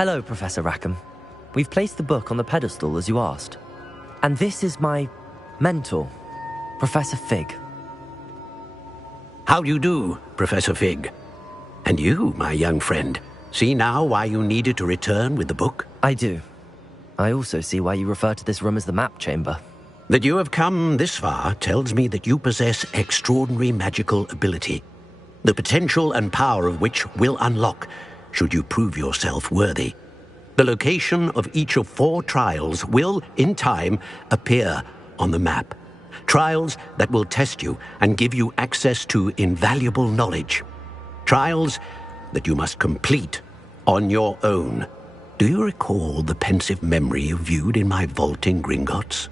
Hello, Professor Rackham. We've placed the book on the pedestal as you asked. And this is my mentor, Professor Fig. How do you do, Professor Fig? And you, my young friend, see now why you needed to return with the book? I do. I also see why you refer to this room as the map chamber. That you have come this far tells me that you possess extraordinary magical ability, the potential and power of which will unlock should you prove yourself worthy. The location of each of 4 trials will, in time, appear on the map. Trials that will test you and give you access to invaluable knowledge. Trials that you must complete on your own. Do you recall the pensive memory you viewed in my vault in Gringotts?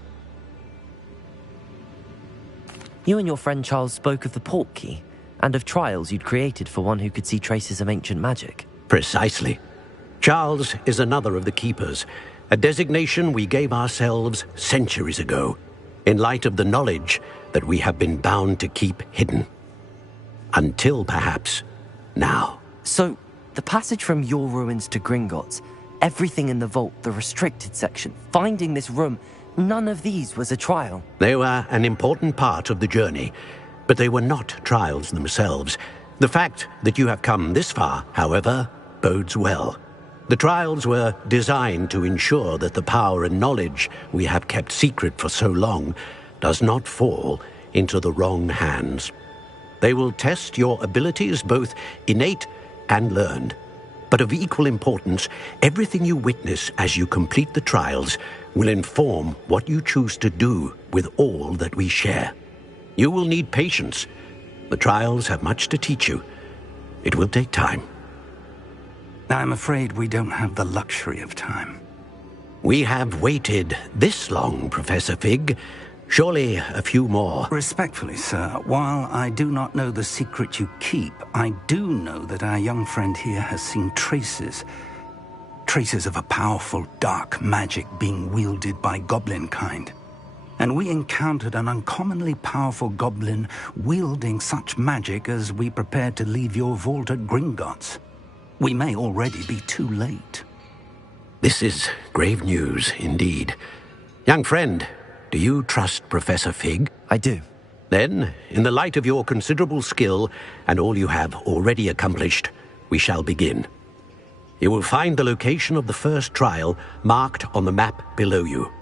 You and your friend Charles spoke of the port key and of trials you'd created for one who could see traces of ancient magic. Precisely. Charles is another of the keepers, a designation we gave ourselves centuries ago, in light of the knowledge that we have been bound to keep hidden. Until, perhaps, now. So, the passage from your ruins to Gringotts, everything in the vault, the restricted section, finding this room, none of these was a trial. They were an important part of the journey, but they were not trials themselves. The fact that you have come this far, however, bodes well. The trials were designed to ensure that the power and knowledge we have kept secret for so long does not fall into the wrong hands. They will test your abilities, both innate and learned. But of equal importance, everything you witness as you complete the trials will inform what you choose to do with all that we share. You will need patience. The trials have much to teach you. It will take time. I'm afraid we don't have the luxury of time. We have waited this long, Professor Fig. Surely a few more. Respectfully, sir, while I do not know the secret you keep, I do know that our young friend here has seen traces of a powerful dark magic being wielded by goblin kind. And we encountered an uncommonly powerful goblin wielding such magic as we prepared to leave your vault at Gringotts. We may already be too late. This is grave news indeed. Young friend, do you trust Professor Fig? I do. Then, in the light of your considerable skill and all you have already accomplished, we shall begin. You will find the location of the first trial marked on the map below you.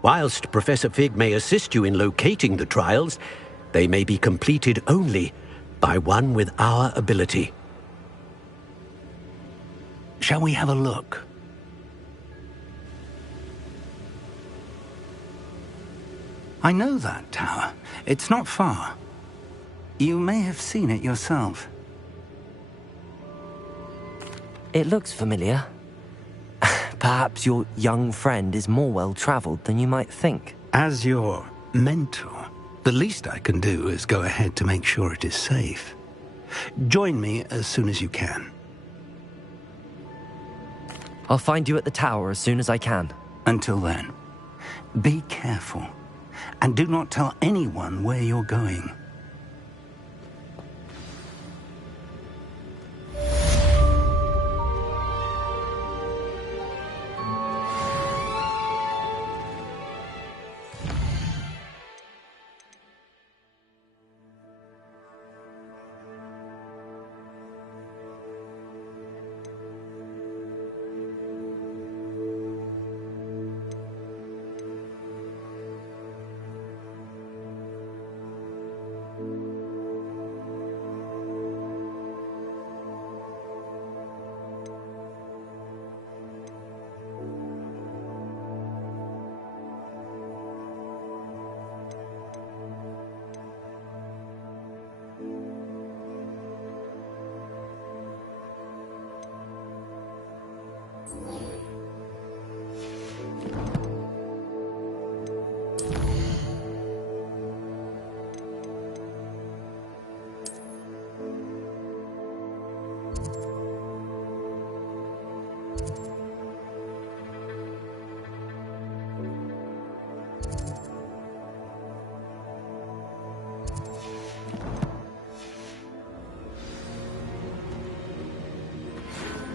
Whilst Professor Fig may assist you in locating the trials, they may be completed only by one with our ability. Shall we have a look? I know that tower. It's not far. You may have seen it yourself. It looks familiar. Perhaps your young friend is more well-traveled than you might think. As your mentor, the least I can do is go ahead to make sure it is safe. Join me as soon as you can. I'll find you at the tower as soon as I can. Until then, be careful, and do not tell anyone where you're going.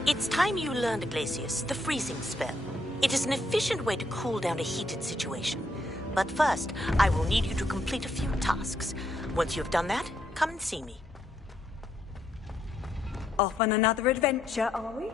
It's time you learned, Iglesias, the freezing spell. It is an efficient way to cool down a heated situation. But first, I will need you to complete a few tasks. Once you have done that, come and see me. Off on another adventure, are we?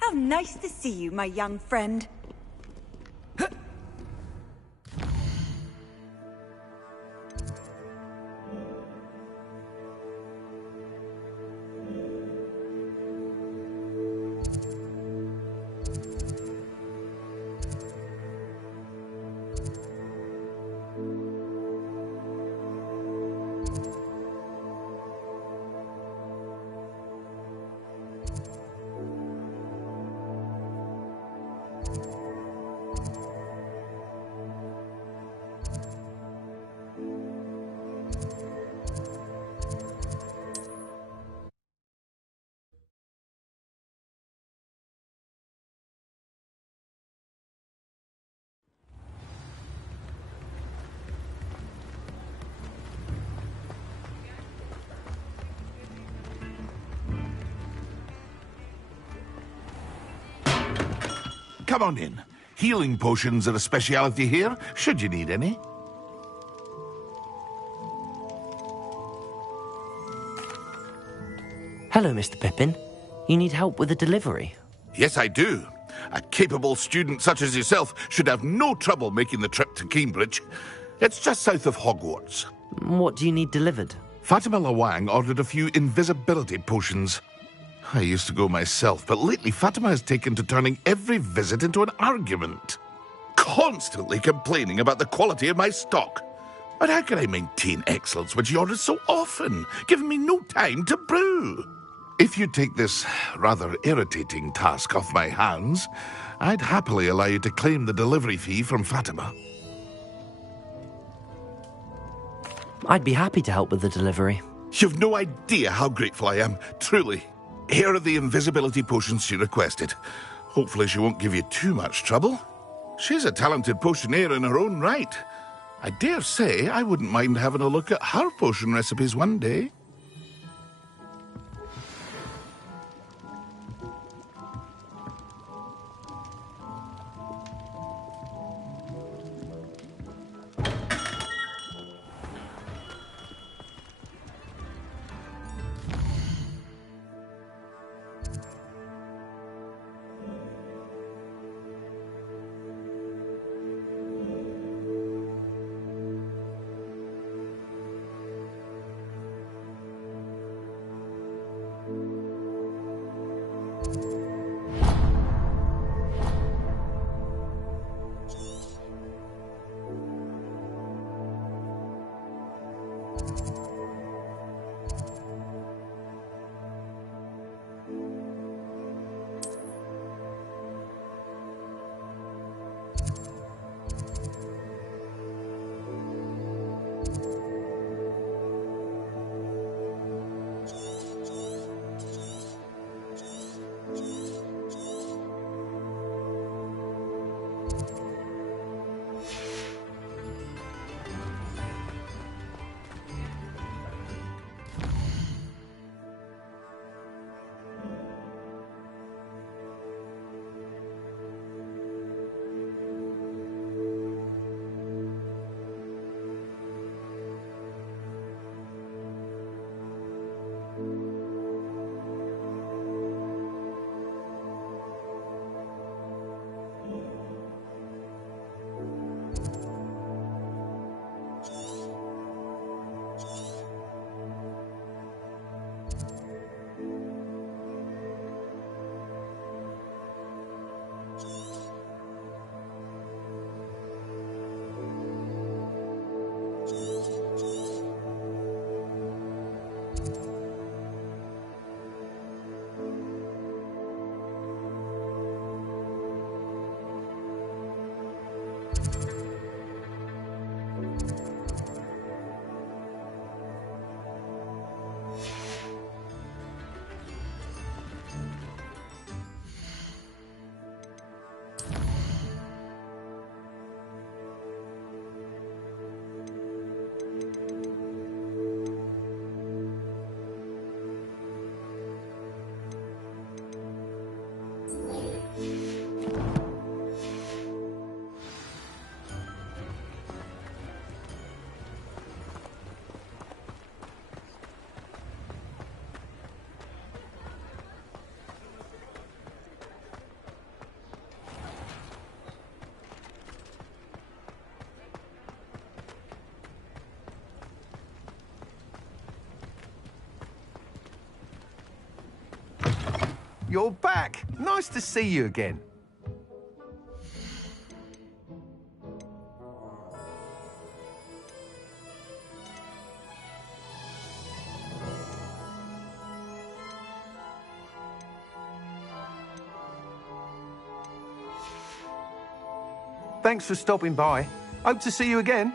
How nice to see you, my young friend. Come on in. Healing potions are a speciality here, should you need any. Hello, Mr. Pippin. You need help with a delivery? Yes, I do. A capable student such as yourself should have no trouble making the trip to Cambridge. It's just south of Hogwarts. What do you need delivered? Fatima Lawang ordered a few invisibility potions. I used to go myself, but lately Fatima has taken to turning every visit into an argument. Constantly complaining about the quality of my stock. But how can I maintain excellence when she orders so often, giving me no time to brew? If you take this rather irritating task off my hands, I'd happily allow you to claim the delivery fee from Fatima. I'd be happy to help with the delivery. You've no idea how grateful I am, truly. Here are the invisibility potions she requested. Hopefully she won't give you too much trouble. She's a talented potioneer in her own right. I dare say I wouldn't mind having a look at her potion recipes one day. you're back. Nice to see you again. Thanks for stopping by. Hope to see you again.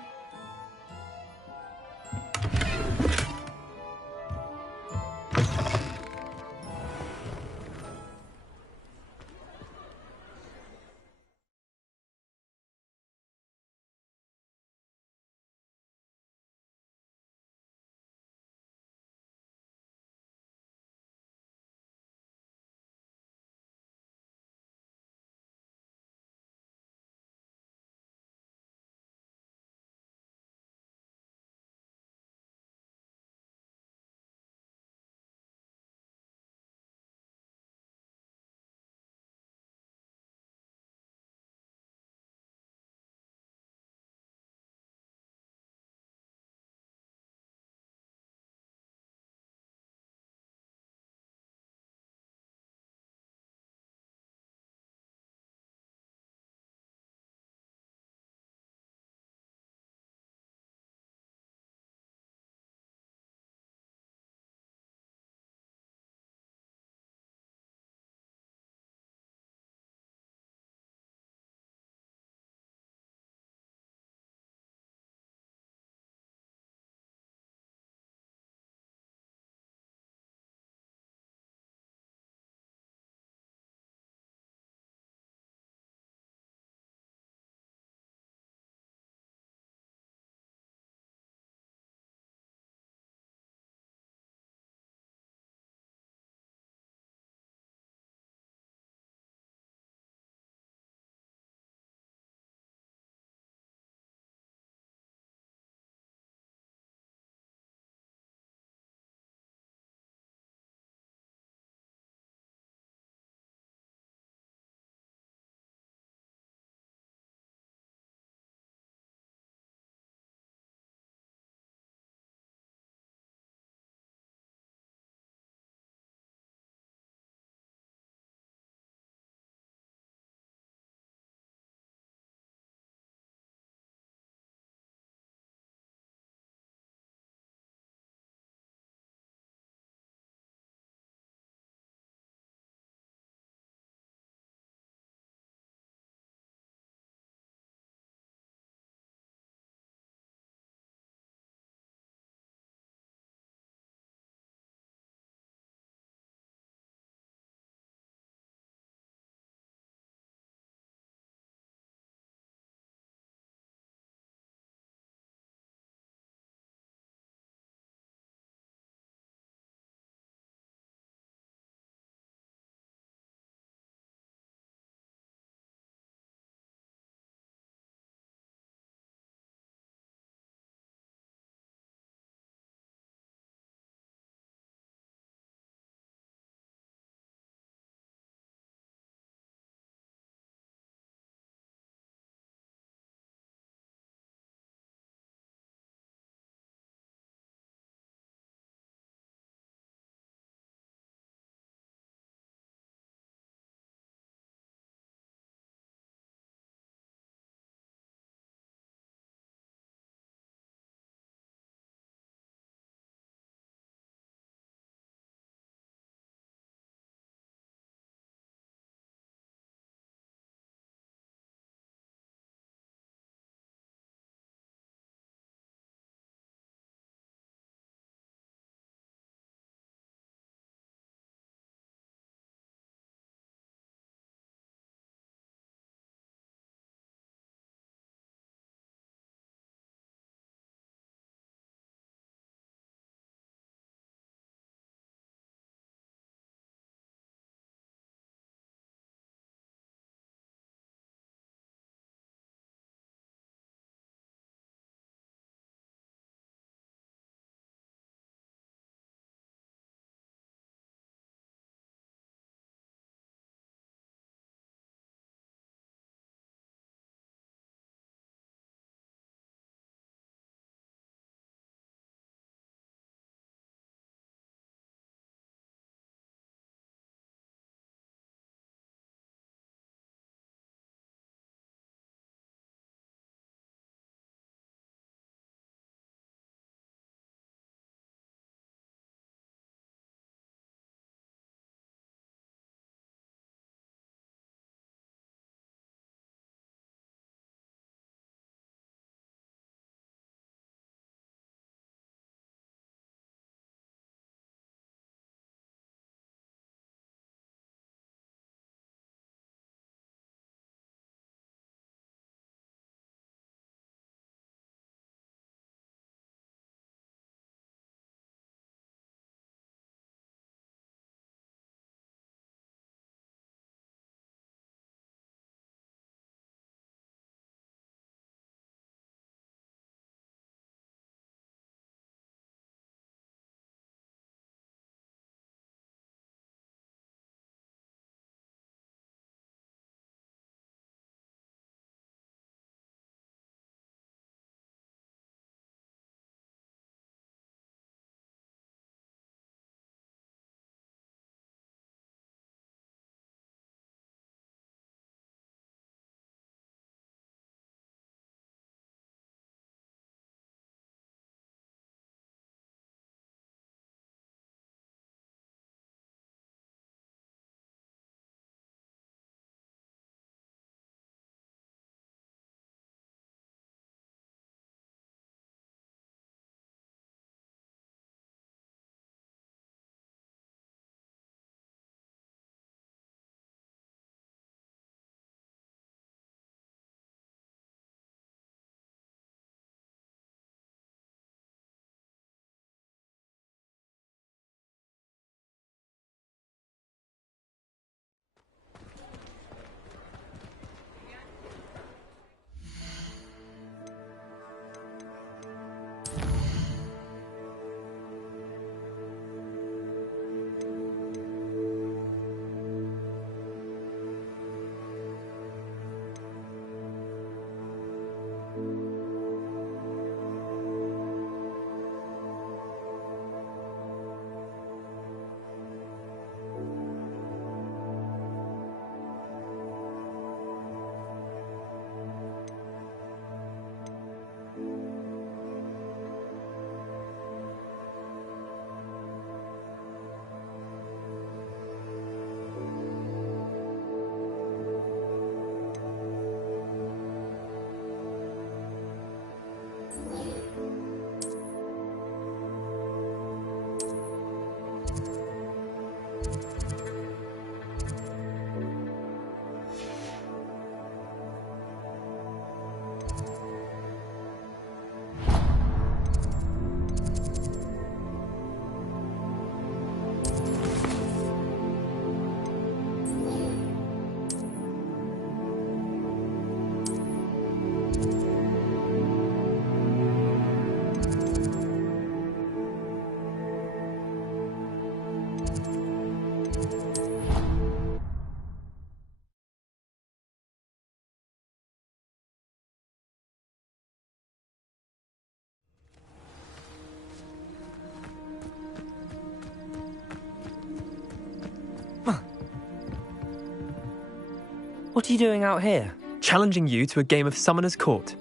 What are you doing out here? Challenging you to a game of Summoner's Court.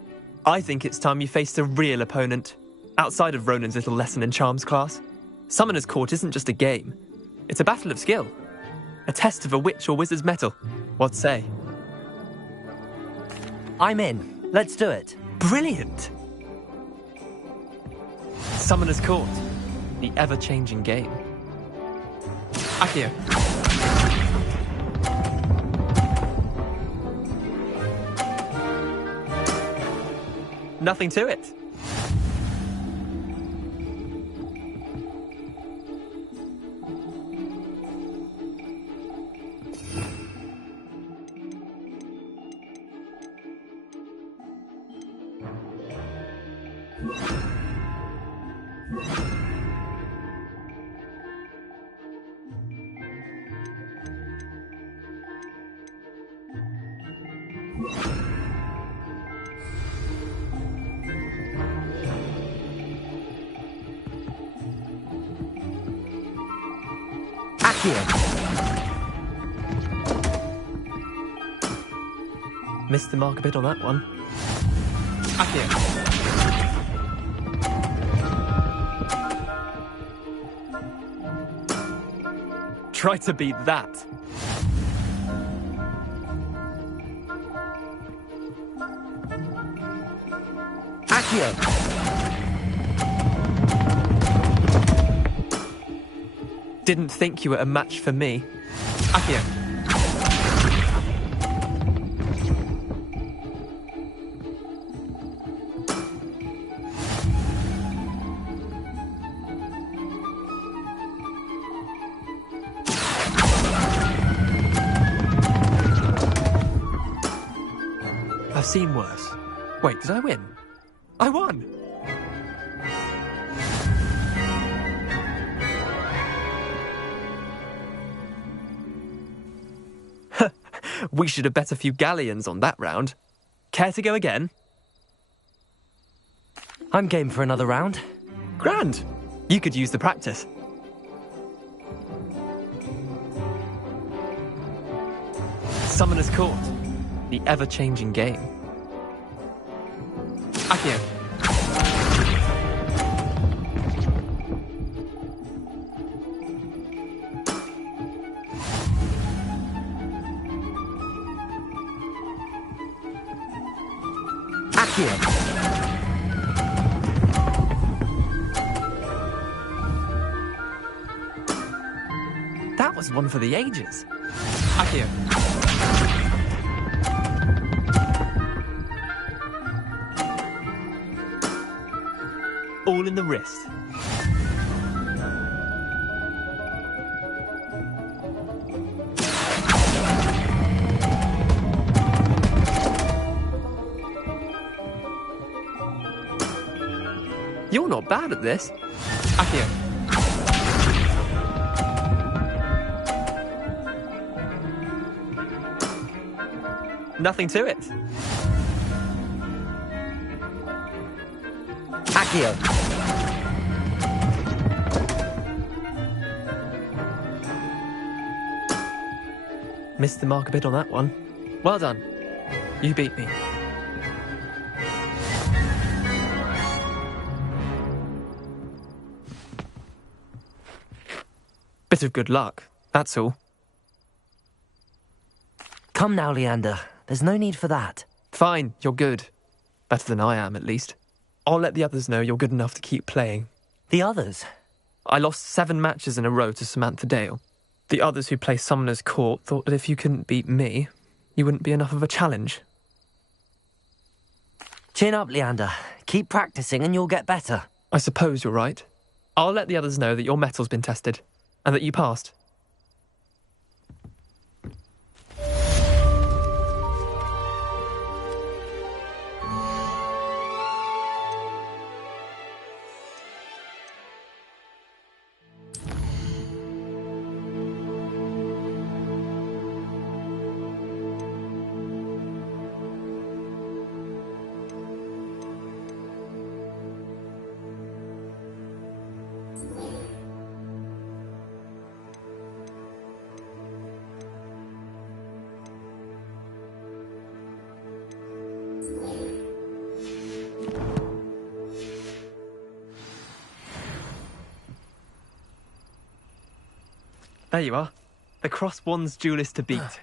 I think it's time you faced a real opponent, outside of Ronan's little lesson in charms class. Summoner's Court isn't just a game. It's a battle of skill. A test of a witch or wizard's mettle. What say? I'm in. Let's do it. Brilliant! Summoner's Court. The ever-changing game. Accio. Nothing to it. Missed the mark a bit on that one. Accio. Try to beat that. Accio. Didn't think you were a match for me. Accio. I've seen worse. Wait, did I win? I won! We should have bet a few galleons on that round. Care to go again? I'm game for another round. Grand! You could use the practice. Summoner's Court. The ever-changing game. Accio. Accio. That was one for the ages. Accio. All in the wrist. You're not bad at this. Accio. Nothing to it. Accio. Missed the mark a bit on that one. Well done. You beat me. Bit of good luck, that's all. Come now, Leander. There's no need for that. Fine, you're good. Better than I am, at least. I'll let the others know you're good enough to keep playing. The others? I lost 7 matches in a row to Samantha Dale. The others who play Summoner's Court thought that if you couldn't beat me, you wouldn't be enough of a challenge. Chin up, Leander. Keep practicing and you'll get better. I suppose you're right. I'll let the others know that your metal's been tested, and that you passed. There you are. The Cross Wands duelist to beat.